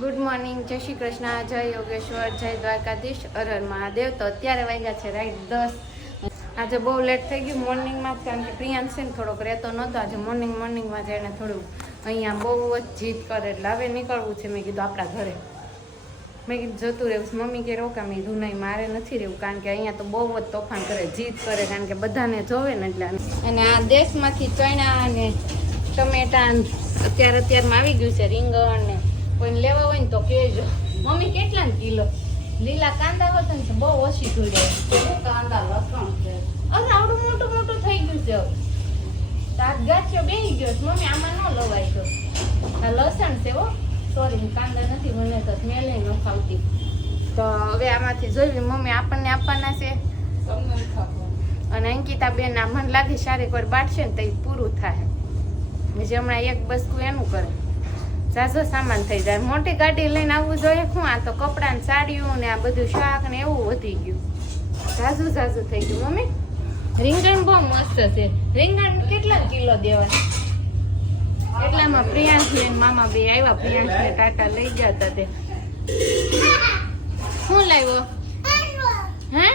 Good morning, જય શ્રી કૃષ્ણ, જય યોગેશ્વર, જય દ્વારકાધીશ, હર મહાદેવ. તો અત્યારે વાગ્યા છે રાઈટ 10. આજે બહુ લેટ થઈ ગયું મોર્નિંગમાં, કારણ કે પ્રિયાંશ છે ને થોડોક રહેતો નહોતો. આજે મોર્નિંગમાં જઈને થોડું અહીંયા બહુ જ જીદ કરે, એટલે હવે નીકળવું છે. મેં કીધું આપણા ઘરે, મેં કીધું જતું રહેવું. મમ્મી કે રોકા, મેં કીધું નહીં, મારે નથી રહેવું, કારણ કે અહીંયા તો બહુ જ તોફાન કરે, જીદ કરે, કારણ કે બધાને જોવે ને એટલે. અને આ દેશમાંથી ચણા અને ટમેટા અત્યારમાં આવી ગયું છે, રીંગણ ને. કોઈને લેવા હોય ને તો કહેજો. મમ્મી કેટલા ને કિલો? લીલા કાંદા હોત ને બહુ ઓછી ધોઈ કાંદા લસણ છે. અરે આવડું મોટું થઈ ગયું છે. તાર ગાંઠિયો બેસી ગયો. મમ્મી આમાં ન લવાય તો. આ લસણ છે હો, સોરી કાંદા નથી, મને તો સ્મેલ ન ખાવતી. તો હવે આમાંથી જોઈ મમ્મી આપણને આપવાના છે. અને અંકિતા બેન આ મને લાગે સારી કોઈ બાટશે ને તો એ પૂરું થાય. જે હમણાં એક બસકું એનું કરે, ઝાઝો સામાન થઈ જાય. મોટી ગાડી લઈને આવવું જોઈએ. શું આ તો કપડાં ને સાડીઓ ને આ બધું શાક ને એવું વધી ગયું. ઝાઝું થઈ ગયું. મમ્મી રીંગણ બહુ મસ્ત છે. રીંગણ કેટલા કિલો દેવાના? એટલામાં પ્રિયાંશ ને મામા બે આવ્યા. પ્રિયાંશ ને ટાટા લઈ ગયા હતા. તે શું લાવ્યો? હે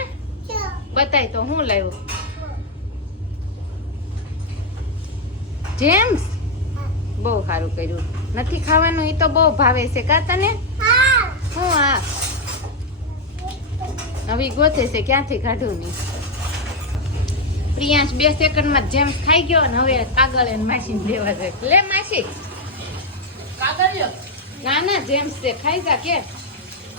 બતાય તો હું લાવ્યો? જેમ્સ બહુ સારું કર્યું. નથી ખાવાનું, એ તો બહુ ભાવે છે. કા તને? હું આ હવે ગોતે છે ક્યાંથી કાઢું નહીં. પ્રિયાંશ 2 સેકન્ડમાં જેમ ખાઈ ગયો ને હવે કાગળ એને માસી લેવા જાય. લે માસી કાગળિયો. ના જેમ્સ છે, ખાઈ જા. કે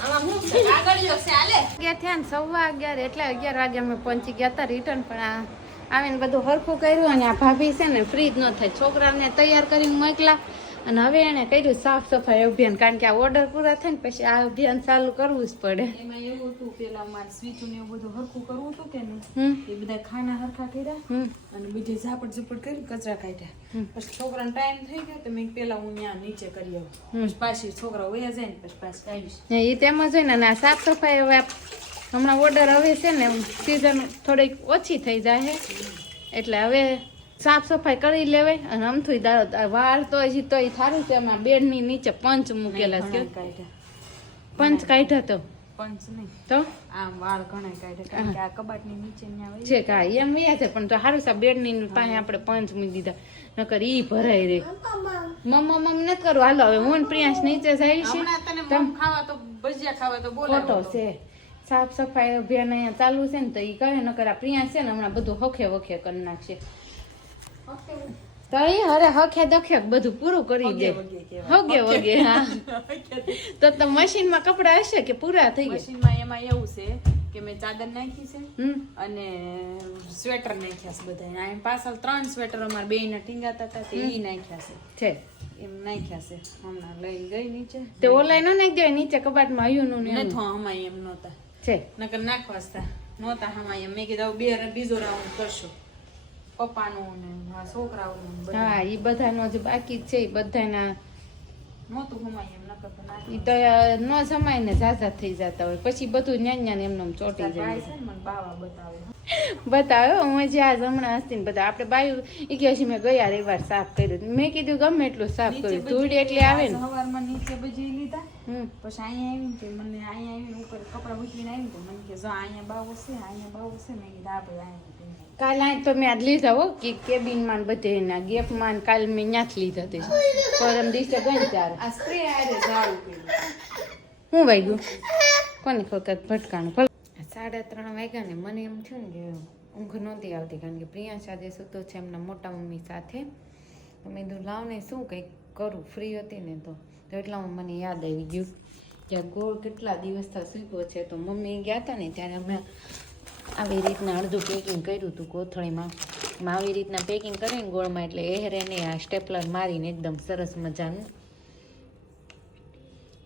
આમાં હું કાગળિયો છે. આલે ગયા થયા ને 11:15 એટલે 11 વાગે અમે પહોંચી ગયા હતા રિટર્ન. પણ આવીને બધું હરખું કર્યું. અને આ ભાભી છે ને ફ્રી જ ન થાય. છોકરાને તૈયાર કરીને મોકલા. અને હવે એને કર્યું સાફ સફાઈ અભિયાન, કારણ કે આ ઓર્ડર પૂરા થાય ને પછી આ અભિયાન ચાલુ કરવું જ પડે. એમાં એવું હતું, પેલા મારે સ્વીચ ને એવું બધું હરખું કરવું હતું કે નહીં, એ બધા ખાના હરખા કર્યા અને બીજી ઝાપટ કરી કચરા કાઢ્યા. પછી છોકરાને ટાઈમ થઈ ગયો તો મેં પેલા હું ત્યાં નીચે કરી આવું, પછી પાછી છોકરા વયા જાય ને પછી પાછી કાઢીશ. એ તેમ જ હોય ને. આ સાફ સફાઈ હવે હમણાં ઓર્ડર હવે છે ને સિઝન થોડીક ઓછી થઈ જાય એટલે હવે સાફ સફાઈ કરી લેવાય. અને આમથી વાળ તો હજી તો સારું છે. એમાં બેડની નીચે પંચ મૂકેલા છે. પંચ કાઢ્યા તો પંચ નહીં તો આમ વાળ ઘણા કાઢ્યા, કારણ કે આ કબાટની નીચે છે કા એમ વ્યા છે. પણ તો સારું છે, બેડની પાસે આપણે પંચ મૂકી દીધા, નકર ઈ ભરાઈ રે. મમ ન કરું. હાલો હવે હું પ્રિયાંશ નીચે જાય છે. ખાવા તો ભજીયા ખાવા તો બોલાવો છે. સાફ સફાઈ અભિયાન અહીંયા ચાલુ છે ને તો ઈ કરે. નકર આ પ્રિયાંશ છે ને હમણાં બધું હખે વખે કરી નાખશે. તો અરે હખે દખે બધું પૂરું કરી દે. હગે વગે. હા તો મશીનમાં કપડા હશે કે પૂરા થઈ ગયા? મશીનમાં એમાં એવું છે કે મેં ચાદર નાખી છે અને સ્વેટર નાખ્યા છે બધા. આ પાછળ 3 સ્વેટર અમારે બેયના ટીંગાતા હતા તે ઈ નાખ્યા છે. એમ નાખ્યા છે. હમણાં લઈને ગઈ નીચે. તે ઓનલાઈન ન નાખી દેવાય નીચે કબાટમાં આવ્યું નું ને? નથો હમાય એમ નહોતા છે, નકર નાખવા હતા નહોતા હમાય એમ. મેં કીધું બીજો રાઉન્ડ કરશું પપ્પાનું ને છોકરાઓનું. હા ઈ બધાનો જે બાકી છે એ બધાના નહોતું હમાય એમ. નકર તો ઈ તો ન જમાય ને ઝાઝા થઈ જતા હોય પછી બધું ન્યાન એમને ચોટી જાય. મને બાવા બતાવે બતાવ્યો હું જે આજ હમણાં હસ્તી ને બધા આપણે બાયું એ કે મેં ગયા રવિવાર સાફ કર્યું. મેં કીધું ગમે એટલું સાફ કર્યું, ધૂળ એટલે આવે ને. સવારમાં નીચે બજી લીધા, પછી અહીંયા આવીને મને અહીંયા આવીને ઉપર કપડા મૂકીને આવીને તો મને કે જો અહીંયા બાવો છે, અહીંયા બાવો છે. મેં કીધું આ ભાઈ અહીંયા કાલ આ તો મેં આજ લીધા હો કે કેબિનમાં બધે એના ગેપમાં કાલ મેં ત્યાં જ લીધા તે પરમ દિવસે ગઈ ત્યારે. આ સ્પ્રે આરે જાવું પીડું હું વાગ્યું કોની વખત ભટકાણું. 3:30 વાગ્યા ને મને એમ થયું ને કે ઊંઘ નહોતી આવતી, કારણ કે પ્રિયાંશ આજે સૂતો છે એમના મોટા મમ્મી સાથે. તો મેં કીધું લાવને શું કંઈક કરું, ફ્રી હતી ને તો એટલામાં મને યાદ આવી ગયું કે ગોળ કેટલા દિવસથી સૂક્યો છે. તો મમ્મી ગયા હતા ને ત્યારે અમે આવી રીતના અડધું પેકિંગ કર્યું હતું કોથળીમાં. આવી રીતના પેકિંગ કરીને ગોળમાં એટલે એહરેને આ સ્ટેપલર મારીને એકદમ સરસ મજાનું.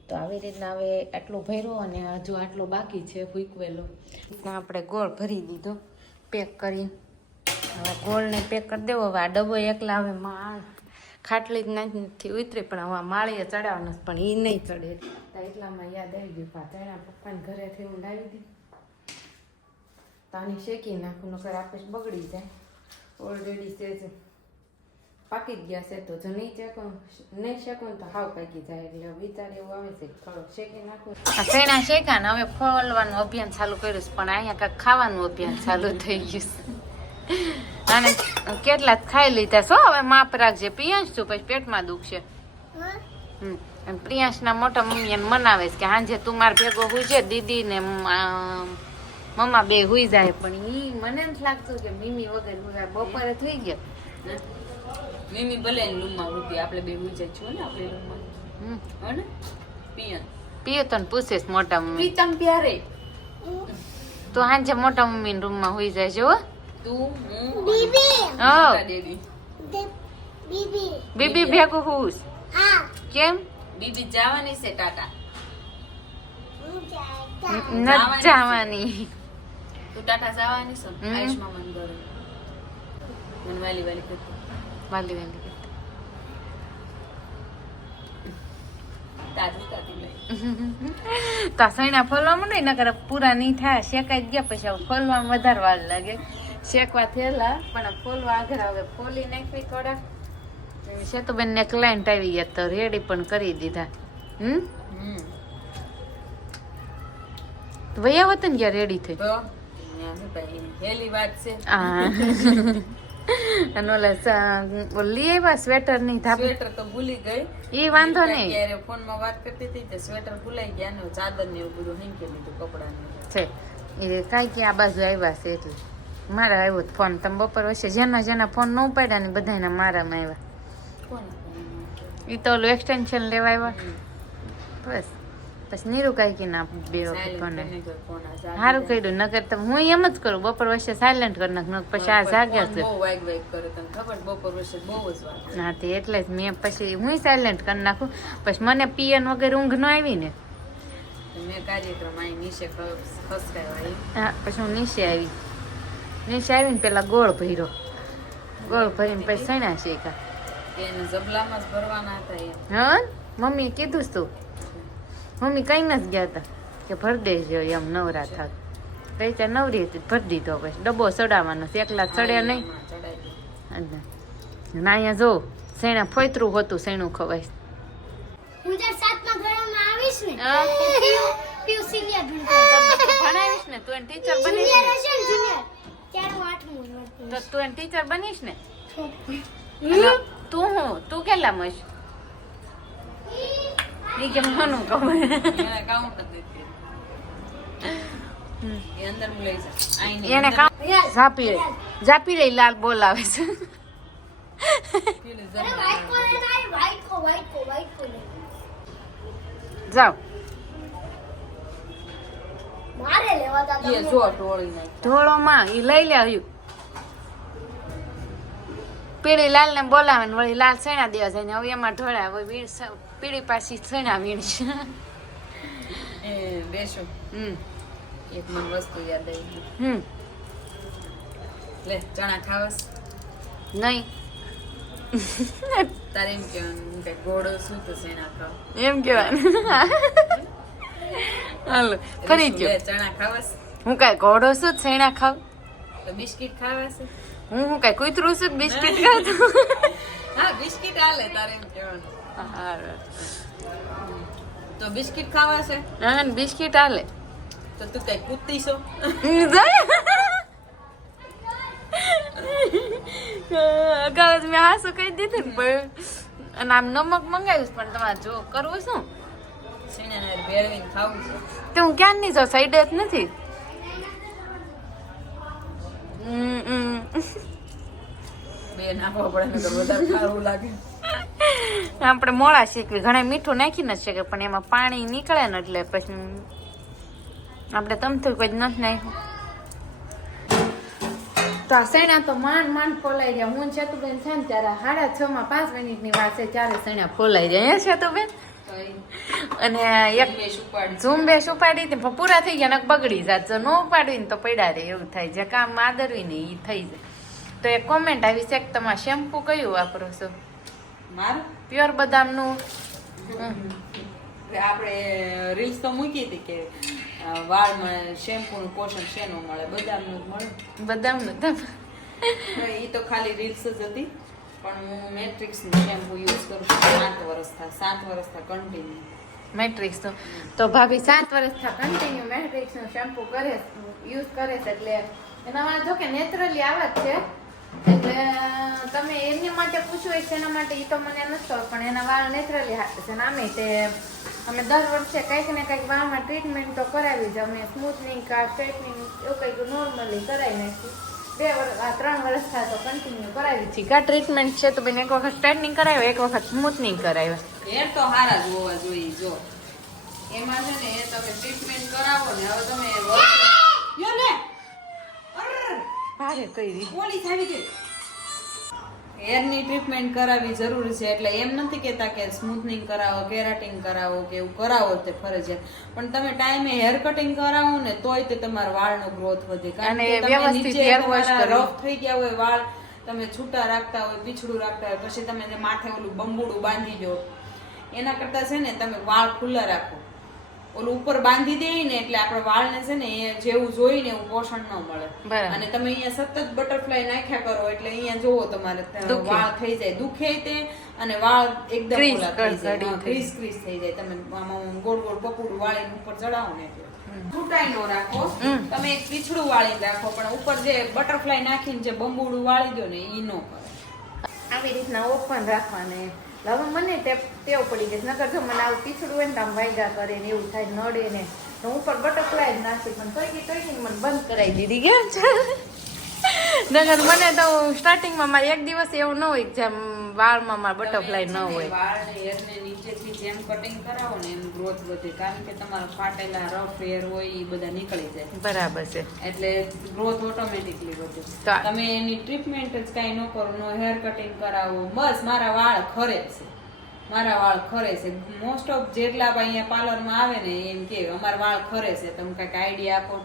તો આવી રીતના હવે આટલું ભર્યો અને હજુ આટલો બાકી છે ફૂંકવેલો. આપણે ગોળ ભરી દીધો પેક કરી. હવે ગોળને પેક કરી દેવો. હવે આ ડબ્બો એકલા હવે ખાટલી જ નથી ઉતરી, પણ હવે માળીએ ચડાવવાનો પણ એ નહીં ચડે. તો એટલામાં યાદ આવી ગયું પાછળ પપ્પાને ઘરેથી ઊંડાવી દીધી. તાની શેકી નાખું, નકર આપણે બગડી જાય. ઓલરેડી છે જ પાકી જ ગયા છે તો જો નહીં શેકું તો હાવ પાકી જાય એટલે વિચાર એવું આવે છે થોડો શેકી નાખું. આ સૈણા શેકા ને હવે ફોલવાનું અભિયાન ચાલુ કર્યું છે, પણ અહીંયા કાંઈક ખાવાનું અભિયાન ચાલુ થઈ ગયું છે અને કેટલા જ ખાઈ લીધા છો. હવે માપ રાખજે પ્રિયાંશ તું પછી પેટમાં દુખશે. પ્રિયાંશના મોટા મમ્મી એને મનાવે છે કે હાંજે તું માર ભેગો હુઈ છે, દીદી ને મમ્મા બે હુઈ જાય, પણ ઈ મને નથી લાગતું કે મીમી વગર હુઈ. બપોરે થઈ ગયા મીમી ભલે રૂમમાં રૂપી આપણે બે હુઈ જાય છું ને આપણે રૂમમાં હો ને પિયો તને પૂછે મોટા મમ્મી પ્રીતમ પ્યારે તો હાંજે મોટા મમ્મી ના રૂમમાં હુઈ જાય છે. હો તું હું બેબી બેબી બેબી ભેગું હુસ કેમ બીબી જવાની છે ટાટા નથી જવાની. તું ટાટા જવાની છો આયુષ મામા ઘરે મને વાલી વાલી કરતી વાલી વાલી તાજુ તાજુ લઈ તો સૈણા ફોલવામાં નહીં નકર પૂરા નહીં થાય. શેકાઈ ગયા પછી હવે ફોલવામાં વધારે વાર લાગે. શેકવા થયેલા પણ ફોલવા આગળ હવે ફોલી નાખવી થોડા. સેતુબેન ને ક્લાયન્ટ આવી ગયા તો રેડી પણ કરી દીધા. તો વયા હોત ને ગયા રેડી થઈ તો હેલી વાત છે. અને ઓલા લઈ આવ્યા સ્વેટર ની ધાપ સ્વેટર તો ભૂલી ગઈ ઈ વાંધો નહીં ત્યારે ફોન માં વાત કરતી હતી તો સ્વેટર ભૂલાઈ ગયા ને ચાદર ને એવું બધું હિંકી લીધું કપડાને છે. એ કાંઈ કે આ બાજુ આવ્યા છે એટલે મારા આવ્યો ફોન. તમે બપોર વચ્ચે જેના ફોન ન ઉપાડ્યા ને બધાના મારામાં આવ્યા. એ તો ઓલું એક્સટેન્શન લેવા આવ્યા બસ. પછી નીરુ કાંઈ કે ના બે વખત ફોન સારું કર્યું. નકર તો હું એમ જ કરું બપોર વચ્ચે સાયલેન્ટ કરી નાખ પછી આ જાગ્યા છે. બહુ વાગ વાગ કરે તને ખબર બપોર વચ્ચે બહુ જ વાગ. હા તે એટલે જ મેં પછી હું સાયલેન્ટ કરી નાખું. પછી મને પિયન વગર ઊંઘ ન આવી ને મેં કાર્યક્રમ અહીં નીચે ખસકાવ્યા. હા પછી હું નીચે આવીને પેલા ગોળ ભર્યો. ગોળ ભરીને પછી સણા શેકા. એને જબલામાં જ ભરવાના હતા એમ. હા મમ્મીએ કીધું તું. મમ્મી કઈ નથી ગયા હતા કે ભર દેજો એમ નવરા થાક. કઈ ત્યાં નવરી હતી ભરી દીધો. પછી ડબ્બો ચડાવવાનો એકલા ચડ્યા નહીં. અહીંયા જો સૈણા ફોતરું હતું સૈણું ખવાય. હું જ્યારે 7મા ધોરણમાં આવીશ ને પીયુ સિનિયર ભણાવીશ ને તું ટીચર બનીશ જુનિયર ને હશે ને જુનિયર ત્યારે હું 8મું તો તું ટીચર બનીશ ને. તું કેટલા મશ ઈ કે મનું ખબર એને કાઉન્ટ નથી એ અંદર લઈ જા આઈને એને કામ ઝાપી રહી લાલ બોલાવે છે. અરે વ્હાઈટ કો લેના है व्हाइट को જાઓ મારે લેવા તા એ જો ટોળી નાખ ધોળોમાં ઈ લઈ લે હયું. પીળી લાલ ને બોલાવે ને વળી લાલ સૈણા દેવા જાય ને હવે એમાં ઢોળા હવે પીળી પાછી સૈણા વીણશે. એ બેસો એક મન વસ્તુ યાદ આવી લે ચણા ખાવસ નહીં તારે એમ કેવાનું કે ગોળો શું તો સેના ખાવ એમ કેવાનું. હાલો ફરી લે ગયો. ચણા ખાવસ હું કાંઈ ઘોડો છું સૈણા ખાવ. તો બિસ્કિટ ખાવા છે હું કાંઈ કૂતરું છું બિસ્કિટ ખાતું. હા બિસ્કિટ આલે તારે એમ કેવાનું તો બિસ્કિટ ખાવા છે હા બિસ્કિટ હાલે. તો તું કઈ કૂદતી છો અગાઉ જ મેં હાસું કહી દીધું ને પણ અને આમ નમક મંગાવ્યું પણ તમારે જો કરવું શું સેનાને ભેળવીને ખાવું છે તો હું ક્યાં નહીં જાઉં સાઈડ જ નથી. બે નાખવા પડે ને તો વધારે સારું લાગે. આપણે મોળા શીખવી ઘણા મીઠું નાખીને જ શીખે પણ એમાં પાણી નીકળે ને એટલે પછી આપણે તમથું કોઈ નથી નાખ્યું. તો આ સૈણા તો માંડ ફોલાઈ ગયા. હું સેતુબેન છે ને ત્યારે 6:30 5 મિનિટની વાર છે ત્યારે સૈણા ફોલાઈ જાય. હે સેતુબેન અને એક ઝુંબેશ ઉપાડી હતી પણ પૂરા થઈ ગયા ને બગડી જાત. જો ન ઉપાડવી ને તો પડ્યા રહે એવું થાય. જે કામ આદરવી ને એ થઈ જાય. તો એક કોમેન્ટ આવી છે કે તમારે શેમ્પુ કયું વાપરો છો? મારું પ્યોર બદામનું. આપણે રીલ્સ તો મૂકી હતી કે વાળમાં શેમ્પુ નું પોષણ શેનું મળે બદામનું જ મળે. બદામનું એ તો ખાલી રીલ્સ જ હતી પણ હું મેટ્રિક્સનું શેમ્પુ યુઝ કરું છું 7 વર્ષથી કન્ટિન્યુ. મેટ્રિક્સ તો ભાભી 7 વર્ષથી કન્ટિન્યુ મેટ્રિક્સનું શેમ્પુ યુઝ કરે છે એટલે એના વાળ જો કે નેચરલી આવા જ છે. એટલે તમે એમની માટે પૂછ્યું હોય છે એના માટે એ તો મને નથી ખબર, પણ એના વાળ નેચરલી હાથે છે. આમે તે અમે દર વર્ષે કંઈક ને કંઈક વાળમાં ટ્રીટમેન્ટ તો કરાવી જ. અમે સ્મૂથનિંગ કા સ્ટ્રેટનિંગ એવું કંઈક નોર્મલી કરાવી નાખી. 3 વર્ષ થાય તો કન્ટિન્યુ કરાવી છે. કા ટ્રીટમેન્ટ છે તો બેન એક વખત સ્ટ્રેટનિંગ કરાવ્યો, એક વખત સ્મૂથનિંગ કરાવ્યો. હેર તો હારા જ હોવા જોઈએ. જો એમાં છે ને તમે ટ્રીટમેન્ટ કરાવો ને હવે તમે યો ને ભારે કરી પોલીસ આવી ગઈ. હેરની ટ્રીટમેન્ટ કરાવવી જરૂરી છે. એટલે એમ નથી કહેતા કે સ્મૂથનિંગ કરાવો, કેરાટિન કરાવો કે એવું કરાવો તે ફરજિયાત, પણ તમે ટાઈમે હેર કટિંગ કરાવો ને તોય તે તમારા વાળનો ગ્રોથ વધે. કારણ કે તમે નીચે રફ થઈ ગયા હોય વાળ, તમે છૂટા રાખતા હોય, પીછડું રાખતા હોય, પછી તમે જે માથે ઓલું બંબુડું બાંધી દો, એના કરતા છે ને તમે વાળ ખુલ્લા રાખો. ઓલું ઉપર બાંધી દે ને એટલે આપણા વાળને છે ને એ જેવું જોઈને એવું પોષણ ન મળે. અને તમે અહીંયા સતત બટરફ્લાય નાખ્યા કરો એટલે અહીંયા જોવો તમારે વાળ થઈ જાય, દુખે તે, અને વાળ એકદમ ઓલા થઈ જાય, ક્રીસ થઈ જાય. તમે આમાં ગોળ ગોળ પપુડું વાળીને ઉપર ચડાવો ને એટલે છૂટાઈ નો રાખો. તમે એક પીછડું વાળીને રાખો, પણ ઉપર જે બટરફ્લાય નાખીને જે બંબુડું વાળી દો ને એ ન કરે. આવી રીતના ઓપન રાખવાને. હવે મને ટેવ પડી ગઈ, નકર જો મને આવું પીછડું હોય ને તો આમ વાયગા કરે ને એવું થાય, નડે ને તો હું પણ બટરફ્લાય જ નાખી, પણ તોય મને બંધ કરાવી દીધી ગયા. નકર મને તો સ્ટાર્ટિંગમાં મારે એક દિવસ એવું ન હોય જેમ વાળમાં મારા બટરફ્લાય ન હોય. વાળને હેરને નીચેથી જેમ કટિંગ કરાવો ને એમ ગ્રોથ વધે, કારણ કે તમારા ફાટેલા રફ હેર હોય એ બધા નીકળી જાય. બરાબર છે. એટલે ગ્રોથ ઓટોમેટિકલી વધે. તમે એની ટ્રીટમેન્ટ જ કાંઈ ન કરો, નો હેર કટિંગ કરાવો, બસ મારા વાળ ખરે છે. મોસ્ટ ઓફ જેટલા અહીંયા પાર્લરમાં આવે ને એમ કે અમારા વાળ ખરે છે, તમે કાંઈક આઈડિયા આપો.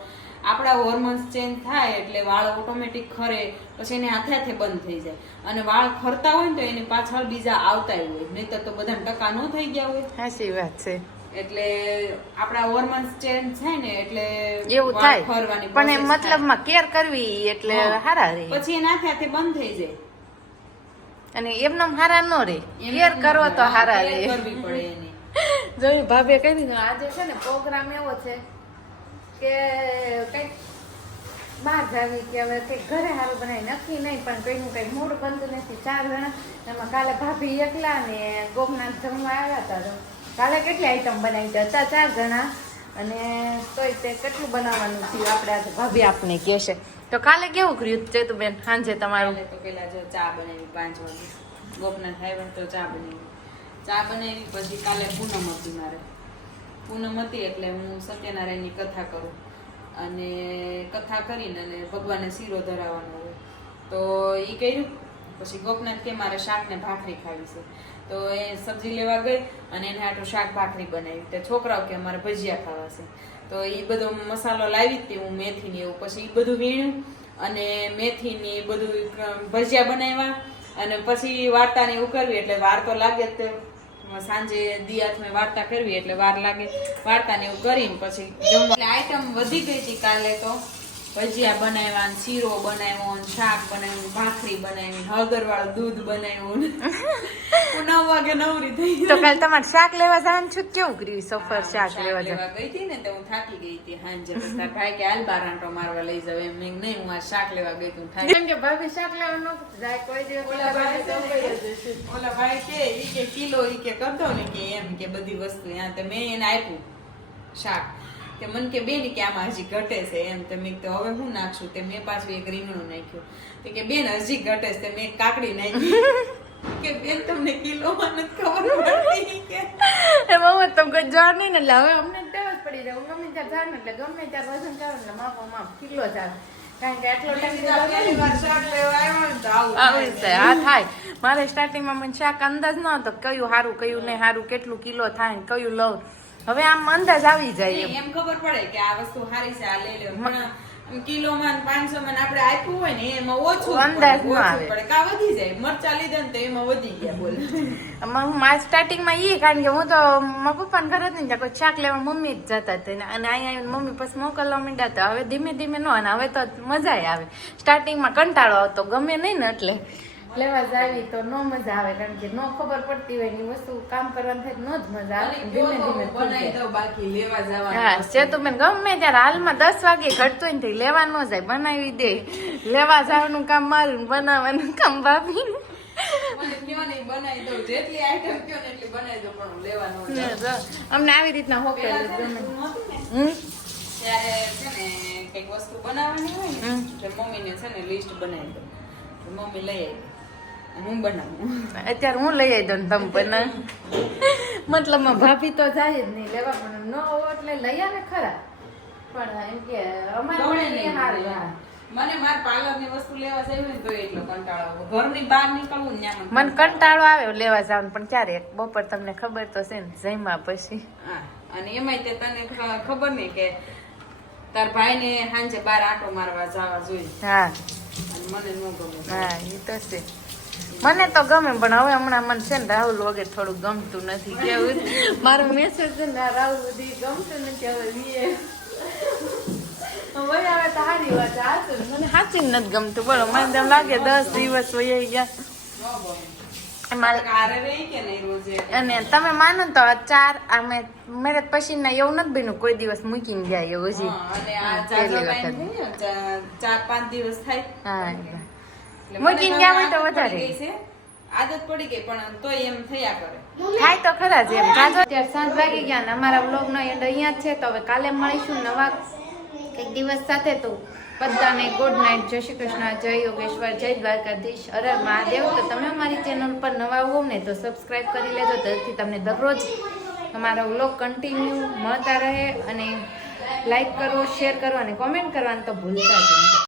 આપણા હોર્મોન્સ ચેન્જ થાય એટલે વાળ ઓટોમેટિક ખરે, પછી એને હાથે બંધ થઈ જાય. અને વાળ ખરતા હોય ને તો એની પાછળ બીજા આવતા હોય, નહીં તો બધા ટકા ન થઈ ગયા હોય. સાચી વાત છે. એટલે આપણા હોર્મોન્સ ચેન્જ થાય ને એટલે એવું થાય, ખરવાની પણ એ મતલબમાં કેર કરવી એટલે હારા રહે. પછી એના હાથે બંધ થઈ જાય અને એમનો હારા ન રહે, કેર કરો તો હારા રહે. કરવી પડે એની. જોઈ ભાભીએ કહી દીધું આજે છે ને પ્રોગ્રામ એવો છે કે કઈક બહાર જાવી કે હવે કઈક ઘરે સારું બનાવી નક્કી નહીં, પણ કઈનું કઈ મૂડ બનતું નથી. 4 જણા એમાં કાલે ભાભી એકલા ને ગોપનાથ જમવા આવ્યા હતા, તો કાલે કેટલી આઈટમ બનાવી હતા 4 જણા, અને તોય તે કેટલું બનાવવાનું થયું આપણે આજે ભાભી આપને કહે છે. તો કાલે કેવું કર્યું ચેતુબેન સાંજે તમારું? તો પેલા જો ચા બનાવી 5 વાગે, ગોપનાથ આવ્યા તો ચા બનાવી. પછી કાલે પૂનમ હતી, મારે પૂનમ હતી એટલે હું સત્યનારાયણની કથા કરું, અને કથા કરીને અને ભગવાનને શીરો ધરાવવાનો હોય તો એ કર્યું. પછી ગોપનાથ કે મારે શાક ને ભાખરી ખાવી છે, તો એ સબ્જી લેવા ગઈ અને એને આટલું શાક ભાખરી બનાવી. તો છોકરાઓ કે અમારે ભજીયા ખાવા છે, તો એ બધો મસાલો લાવી હતી હું, મેથી ને એવું. પછી એ બધું વીણ્યું અને મેથી ને એ બધું ભજીયા બનાવ્યા, અને પછી વાર્તા ને એવું કરવી એટલે વાર તો લાગે જ. સાંજે દિયાત વાર્તા કરવી એટલે વાર લાગે. વાર્તા ને એવું કરીને પછી જમવા આઈટમ વધી ગઈ હતી. કાલે તો ભજીયા બનાવ્યા, શીરો બનાવ્યો, શાક બનાવ્યું, ભાખરી બનાવી, હળદરવાળું દૂધ બનાવ્યું. હું 9 વાગે નવરી થઈ. તો કાલે તમારે શાક લેવા જવાનું છું, કેવું કર્યું સફર? શાક લેવા ગઈ હતી ને તો હું થાકી ગઈ હતી સાંજે. પછી ભાઈ કે હાલ બાર આંટો મારવા લઈ જાવ, એમ નહીં હું આ શાક લેવા ગઈ તું થાકી. કેમ કે ભાભી શાક લેવા ન જાય કોઈ દિવસ. ઓલા ભાઈ કે ઈ કે કિલો ઈ કે કર દો ને કે એમ કે બધી વસ્તુ ત્યાં. તો મેં એને આપ્યું શાક, કે મન કે બેન કે આમાં હજી ઘટે છે એમ. તો મેં તો હવે હું નાખશું, તે મેં પાછું એક રીંગણું નાખ્યું. તો કે બેન હજી ઘટે છે, મેં એક કાકડી નાખી. કે બેન તમને કિલોમાં નથી ખબર પડતી કે એમાં તમે કોઈ જાણ નહીં ને, એટલે હવે અમને ટેવ જ પડી જાય. હું ગમે ત્યાં જાણ એટલે ગમે ત્યાં વજન કરો એટલે માપ કિલો જ આવે, કારણ કે આટલો ટાઈમ થાય. મારે સ્ટાર્ટિંગમાં મને શાક અંદાજ ન હતો કયું સારું કયું નહીં સારું, કેટલું કિલો થાય કયું લઉં. હવે આમ અંદાજ આવી જાય, એમ ખબર પડે કે આ વસ્તુ સારી છે, આ લઈ લે. કિલોમાં 500 માં આપણે આપ્યું હોય ને એમાં ઓછું અંદાજ ન આવે, કા વધી જાય. મરચા લીધા ને તો એમાં વધી ગયા. બોલ હું મારા સ્ટાર્ટિંગમાં ઈ, કારણ કે હું તો મારા પપ્પાને ઘરે જ નહીં કોઈ શાક લેવા મમ્મી જ જતા હતા, અને અહીંયા મમ્મી પછી મોકલવા માંડ્યા હતા. હવે ધીમે ધીમે ન, અને હવે તો મજા આવે. સ્ટાર્ટિંગમાં કંટાળો આવતો, ગમે નહીં ને એટલે લેવા જાવી તો નો મજા આવે કારણ કે નો ખબર પડતી હોય ની વસ્તુ કામ કરવાની થાય નો જ મજા આવે ધીમે ધીમે બનાવી દો બાકી લેવા જવાનું હા સેતુબેન ગમે ત્યારે હાલમાં 10 વાગે ઘટતો ને લેવા ન જાય બનાવી દે લેવા જવાનું કામ મારું બનાવવાનું કામ ભાભી મને કયો નહીં બનાવી દઉં જેટલી આઈટમ કયો ને એટલી બનાવી દઉં પણ લેવાનું અમને આવી રીતના હોકેલું ગમે ત્યારે છે ને કઈક વસ્તુ બનાવવાની હોય ને એટલે મમ્મીને છે ને લિસ્ટ બનાવી દઉં મમ્મી લઈ આવી હું બનાવું અત્યારે હું લઈ આવી દઉં ને તમે બનાવ મતલબમાં ભાભી તો જાય જ નહીં લેવા પણ ન હોય એટલે લઈ આવે ખરા પણ એમ કે અમારે મને માર પાર્લર ની વસ્તુ લેવા જઈ ને તો એટલો કંટાળો આવે ઘરની બહાર નીકળવું ને મને કંટાળો આવે લેવા જવાનું પણ ક્યારે બપોર તમને ખબર તો છે ને જમ્યા પછી હા અને એમાંય તે તને ખબર નહીં કે તાર ભાઈ ને સાંજે બાર આંટો મારવા જવા જોઈએ હા અને મને ન ગમે હા એ તો છે મને તો ગમે પણ હવે હમણાં મને છે ને રાહુલ વગર થોડું ગમતું નથી કેવું મારો મેસેજ છે ને રાહુલ બધી ગમતું નથી હવે હવે આવે તો સારી વાત સાચું મને સાચી નથી ગમતું બોલો મને તેમ લાગે 10 દિવસ વહી ગયા મારે કારે રહી કે નહીં રોજે અને તમે માનો ને તો 4 અમે મેરેજ પછી ના એવું નથી બન્યું કોઈ દિવસ મૂકીને જાય એવું હજી અને આ જાજો ટાઈમ થયો 4-5 દિવસ થાય હા એટલે મૂકીને મને ગયા હોય તો આદત વધારે પડી ગઈ છે. આદત પડી ગઈ પણ તોય એમ થયા કરે થાય તો ખરા જ એમ જાજો અત્યારે 7 વાગી ગયા ને અમારા વ્લોગ નો એન્ડ અહીંયા જ છે તો હવે કાલે મળીશું નવા એક દિવસ સાથે તો બધાને ગુડ નાઇટ જય શ્રી કૃષ્ણ જય યોગેશ્વર જય દ્વારકાધીશ અરર મહાદેવ તો તમે અમારી ચેનલ પર નવા હો ને તો સબસ્ક્રાઇબ કરી લેજો તેથી તમને દરરોજ અમારો વ્લોગ કન્ટિન્યુ મળતા રહે અને લાઈક કરો શેર કરો અને કોમેન્ટ કરવાનું તો ભૂલતા જ નહીં